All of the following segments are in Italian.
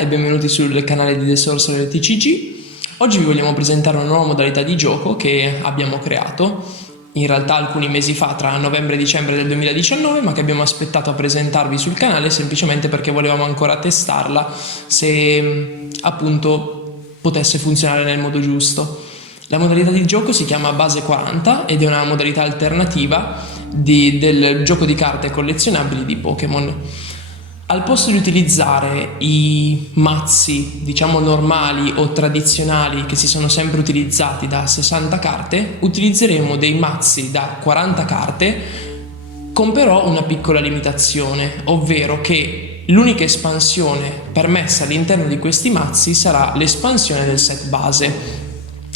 e benvenuti sul canale di The Sorcerer TCG. Oggi vi vogliamo presentare una nuova modalità di gioco che abbiamo creato in realtà alcuni mesi fa, tra novembre e dicembre del 2019, ma che abbiamo aspettato a presentarvi sul canale semplicemente perché volevamo ancora testarla se appunto potesse funzionare nel modo giusto. La modalità di gioco si chiama Base 40 ed è una modalità alternativa del gioco di carte collezionabili di Pokémon. Al posto di utilizzare i mazzi, diciamo normali o tradizionali che si sono sempre utilizzati da 60 carte, utilizzeremo dei mazzi da 40 carte con però una piccola limitazione, ovvero che l'unica espansione permessa all'interno di questi mazzi sarà l'espansione del set base.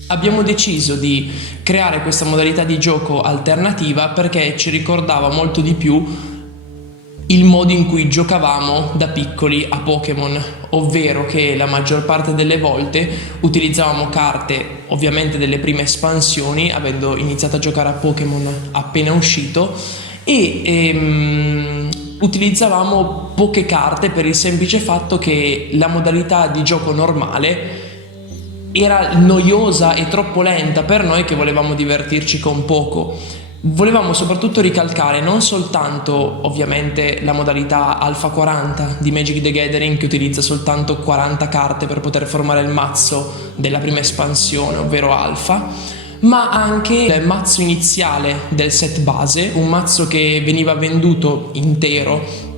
Abbiamo deciso di creare questa modalità di gioco alternativa perché ci ricordava molto di più il modo in cui giocavamo da piccoli a Pokémon, ovvero che la maggior parte delle volte utilizzavamo carte ovviamente delle prime espansioni, avendo iniziato a giocare a Pokémon appena uscito, e utilizzavamo poche carte per il semplice fatto che la modalità di gioco normale era noiosa e troppo lenta per noi che volevamo divertirci con poco. Volevamo soprattutto ricalcare non soltanto ovviamente la modalità Alpha 40 di Magic the Gathering, che utilizza soltanto 40 carte per poter formare il mazzo della prima espansione, ovvero Alpha, ma anche il mazzo iniziale del set base, un mazzo che veniva venduto intero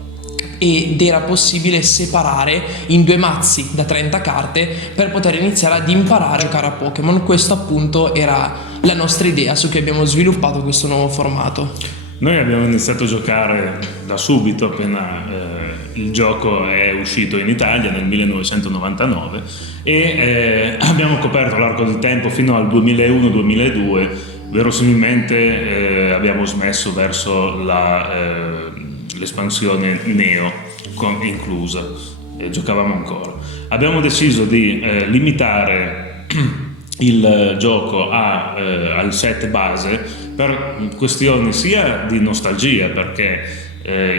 ed era possibile separare in due mazzi da 30 carte per poter iniziare ad imparare a giocare a Pokémon. Questo appunto era la nostra idea su cui abbiamo sviluppato questo nuovo formato. Noi abbiamo iniziato a giocare da subito, appena il gioco è uscito in Italia nel 1999 e abbiamo coperto l'arco di tempo fino al 2001-2002. Verosimilmente abbiamo smesso verso l'espansione Neo inclusa, giocavamo ancora. Abbiamo deciso di limitare il gioco al set base per questioni sia di nostalgia, perché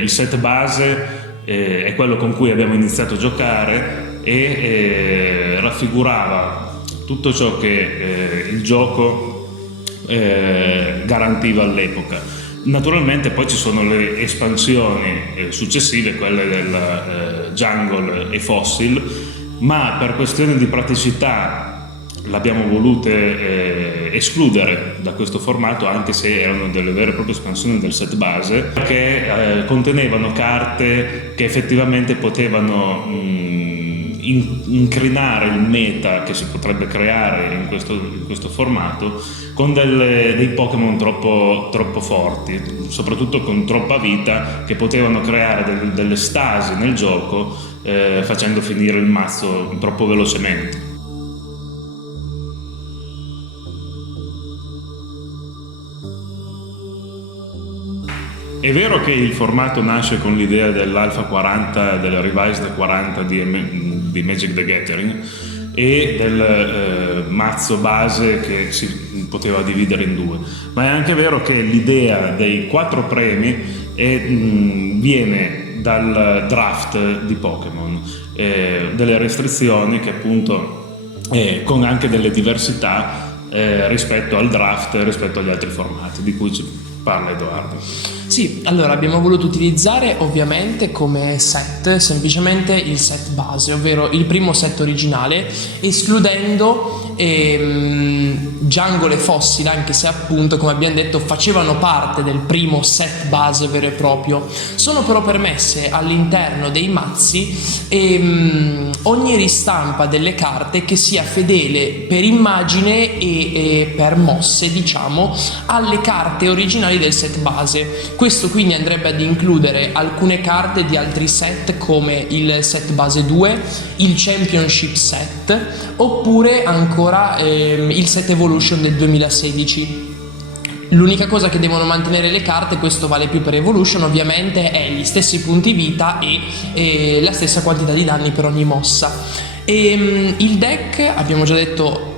il set base è quello con cui abbiamo iniziato a giocare e raffigurava tutto ciò che il gioco garantiva all'epoca. Naturalmente poi ci sono le espansioni successive, quelle del Jungle e Fossil, ma per questioni di praticità l'abbiamo volute escludere da questo formato, anche se erano delle vere e proprie espansioni del set base, perché contenevano carte che effettivamente potevano incrinare il meta che si potrebbe creare in questo formato con dei Pokémon troppo forti, soprattutto con troppa vita, che potevano creare delle stasi nel gioco, facendo finire il mazzo troppo velocemente. È vero che il formato nasce con l'idea dell'Alpha 40, della Revised 40 di Magic the Gathering e del mazzo base che si poteva dividere in due, ma è anche vero che l'idea dei 4 premi viene dal draft di Pokémon, delle restrizioni che appunto con anche delle diversità rispetto al draft, rispetto agli altri formati di cui ci parla Edoardo. Sì, allora abbiamo voluto utilizzare ovviamente come set semplicemente il set base, ovvero il primo set originale, escludendo Jungle e Fossil, anche se appunto, come abbiamo detto, facevano parte del primo set base vero e proprio. Sono però permesse all'interno dei mazzi ogni ristampa delle carte che sia fedele per immagine e per mosse, diciamo, alle carte originali del set base. Questo quindi andrebbe ad includere alcune carte di altri set come il set base 2, il Championship set, oppure ancora il set Evolution del 2016. L'unica cosa che devono mantenere le carte, questo vale più per Evolution ovviamente, è gli stessi punti vita e la stessa quantità di danni per ogni mossa. Il deck, abbiamo già detto,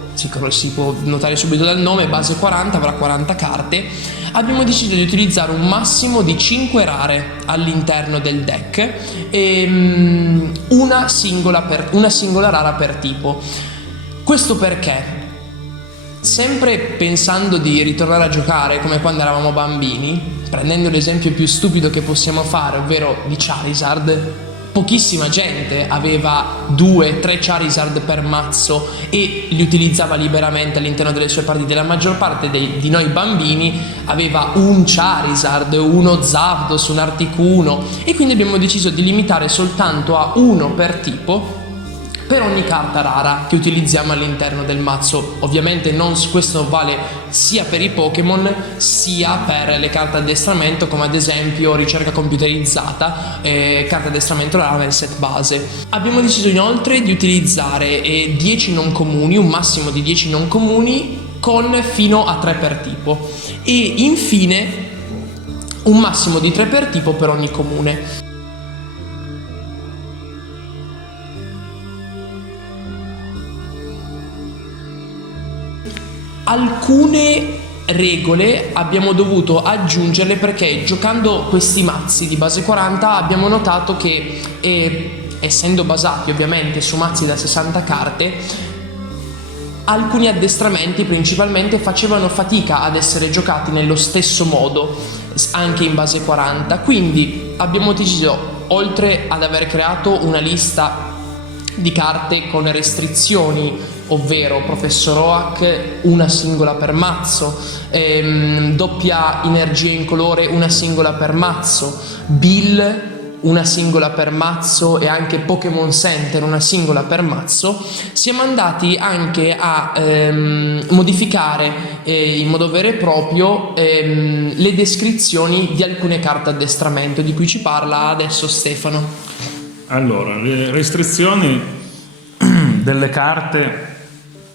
si può notare subito dal nome, base 40, avrà 40 carte. Abbiamo deciso di utilizzare un massimo di 5 rare all'interno del deck e una singola rara per tipo. Questo perché, sempre pensando di ritornare a giocare come quando eravamo bambini, prendendo l'esempio più stupido che possiamo fare, ovvero di Charizard, pochissima gente aveva 2-3 Charizard per mazzo e li utilizzava liberamente all'interno delle sue partite. La maggior parte di noi bambini aveva un Charizard, uno Zapdos, un Articuno, e quindi abbiamo deciso di limitare soltanto a uno per tipo per ogni carta rara che utilizziamo all'interno del mazzo. Ovviamente questo vale sia per i Pokémon sia per le carte addestramento, come ad esempio ricerca computerizzata, carta addestramento rara nel set base. Abbiamo deciso inoltre di utilizzare 10 non comuni, un massimo di 10 non comuni con fino a 3 per tipo, e infine un massimo di 3 per tipo per ogni comune. Alcune regole abbiamo dovuto aggiungerle perché, giocando questi mazzi di base 40, abbiamo notato che, essendo basati ovviamente su mazzi da 60 carte, alcuni addestramenti principalmente facevano fatica ad essere giocati nello stesso modo anche in base 40. Quindi abbiamo deciso, oltre ad aver creato una lista di carte con restrizioni, ovvero Professor Oak una singola per mazzo, doppia energia incolore una singola per mazzo, Bill una singola per mazzo e anche Pokémon Center una singola per mazzo, siamo andati anche a modificare in modo vero e proprio le descrizioni di alcune carte addestramento, di cui ci parla adesso Stefano. Allora, le restrizioni delle carte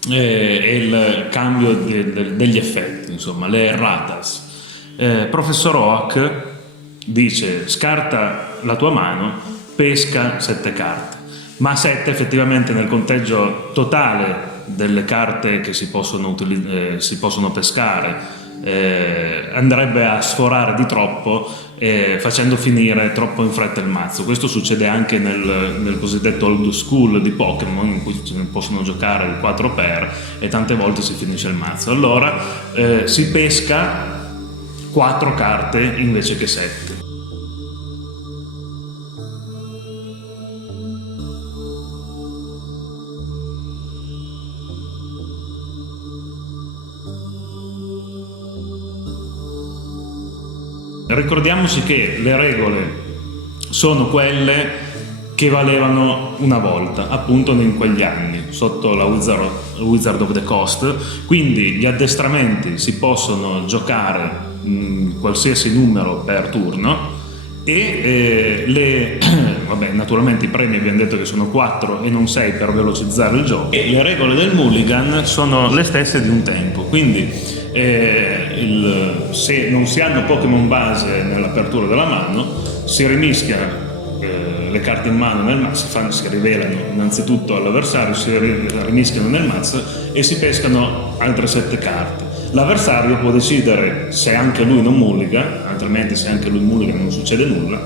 e il cambio degli effetti, insomma, le erratas. Professor Oak dice: scarta la tua mano, pesca 7 carte, ma 7 effettivamente nel conteggio totale delle carte che si possono pescare andrebbe a sforare di troppo, facendo finire troppo in fretta il mazzo. Questo succede anche nel cosiddetto old school di Pokémon, in cui si possono giocare il 4x e tante volte si finisce il mazzo. Allora si pesca 4 carte invece che 7. Ricordiamoci che le regole sono quelle che valevano una volta, appunto in quegli anni, sotto la Wizard of the Coast. Quindi gli addestramenti si possono giocare qualsiasi numero per turno e naturalmente i premi abbiamo detto che sono 4 e non 6 per velocizzare il gioco, e le regole del mulligan sono le stesse di un tempo. Quindi se non si hanno Pokémon base nell'apertura della mano, si rimischiano le carte in mano nel mazzo, si rivelano innanzitutto all'avversario, si rimischiano nel mazzo e si pescano altre 7 carte. L'avversario può decidere se anche lui non mulliga, altrimenti se anche lui mulliga non succede nulla,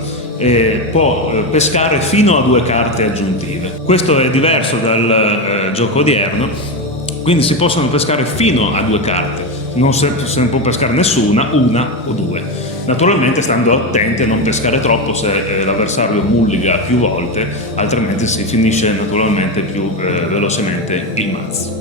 può pescare fino a 2 carte aggiuntive. Questo è diverso dal gioco odierno, quindi si possono pescare fino a 2 carte. Non se ne può pescare nessuna, una o 2. Naturalmente stando attenti a non pescare troppo se l'avversario mulliga più volte, altrimenti si finisce naturalmente più velocemente il mazzo.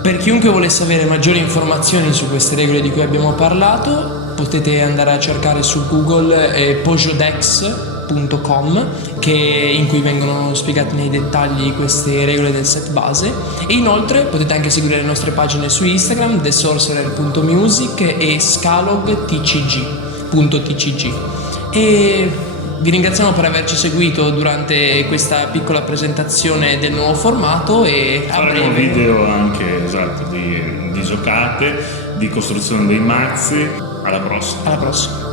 Per chiunque volesse avere maggiori informazioni su queste regole di cui abbiamo parlato, potete andare a cercare su Google pojodex.com, in cui vengono spiegate nei dettagli queste regole del set base, e inoltre potete anche seguire le nostre pagine su Instagram, thesorcerer.music e scalogtcg.tcg. E Vi ringraziamo per averci seguito durante questa piccola presentazione del nuovo formato e a faremo breve video anche, esatto, di giocate, di costruzione dei mazzi. Alla prossima. alla prossima.